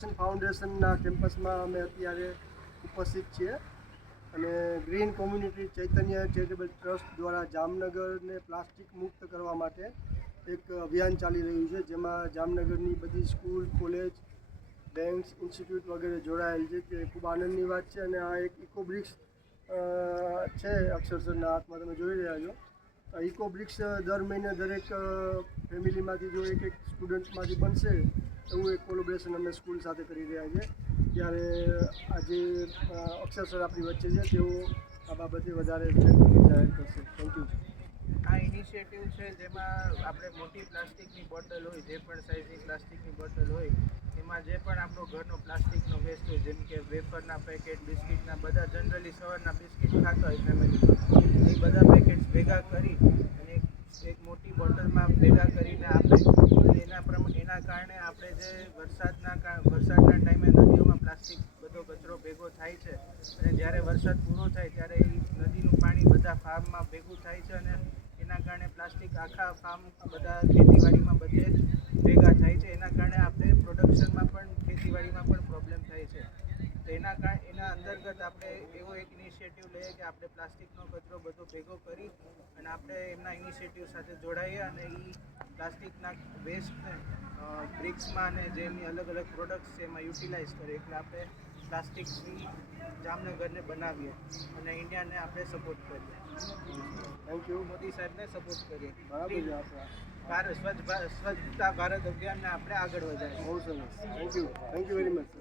ફાઉન્ડેશનના કેમ્પસમાં અમે અત્યારે ઉપસ્થિત છીએ અને ગ્રીન કોમ્યુનિટી ચૈતન્ય ચેરિટેબલ ટ્રસ્ટ દ્વારા જામનગરને પ્લાસ્ટિક મુક્ત કરવા માટે એક અભિયાન ચાલી રહ્યું છે, જેમાં જામનગરની બધી સ્કૂલ, કોલેજ, બેંક્સ, ઇન્સ્ટિટ્યૂટ વગેરે જોડાયેલ છે. તે ખૂબ આનંદની વાત છે અને આ એક ઇકોબ્રિક્સ છે. અક્ષરસરના હાથમાં તમે જોઈ રહ્યા છો. ઇકોબ્રિક્સ દર મહિને દરેક ફેમિલીમાંથી જો એક સ્ટુડન્ટમાંથી બનશે એવું એક કોલેબોરેશન અમે સ્કૂલ સાથે કરી રહ્યા છીએ. ત્યારે આજે અક્ષર આપણી વચ્ચે છે, તેઓ આ બાબતે વધારે જાહેર કરશે. Thank you. આ ઇનિશિયેટિવ છે જેમાં આપણે મોટી પ્લાસ્ટિકની બોટલ હોય, જે પણ સાઇઝની પ્લાસ્ટિકની બોટલ હોય, એમાં જે પણ આપણો ઘરનો પ્લાસ્ટિકનો વેસ્ટ હોય, જેમ કે વેફરના પેકેટ, બિસ્કિટના, બધા જનરલી સવારના બિસ્કિટ ખાતા હોય ફેમિલીમાં, એ બધા પેકેટ્સ ભેગા કરી અને એક મોટી બોટલમાં ભેગા કરીને આપણે એના કારણે આપણે જે વરસાદના ટાઈમે નદીઓમાં પ્લાસ્ટિક બધો કચરો ભેગો થાય છે અને જ્યારે વરસાદ પૂરો થાય ત્યારે એ નદીનું પાણી બધા ફાર્મમાં ભેગું થાય છે અને એના કારણે પ્લાસ્ટિક આખા ફાર્મ બધા ખેતીવાડીમાં બધે ભેગા થાય છે. એના કારણે આપણે પ્રોડક્શનમાં પણ ખેતીવાડીમાં પણ પ્રોબ્લેમ થાય છે. તો એના અંતર્ગત આપણે એવો એક ઇનિશિયેટિવ લઈએ કે આપણે પ્લાસ્ટિકનો કચરો બધો ભેગો કરી અને આપણે એમના ઇનિશિયેટિવ સાથે જોડાઈએ અને એ પ્લાસ્ટિકના વેસ્ટને બ્રિક્સમાં અને જેની અલગ અલગ પ્રોડક્ટ્સ છે એમાં યુટિલાઇઝ કરીએ. એટલે આપણે પ્લાસ્ટિક ફ્રી જામનગરને બનાવીએ અને ઇન્ડિયાને આપણે સપોર્ટ કરીએ. Thank you. મોદી સાહેબને સપોર્ટ કરીએ. બરાબર છે. સ્વચ્છતા ભારત અભિયાનને આપણે આગળ વધારીએ. બહુ સરસ. Thank you very much.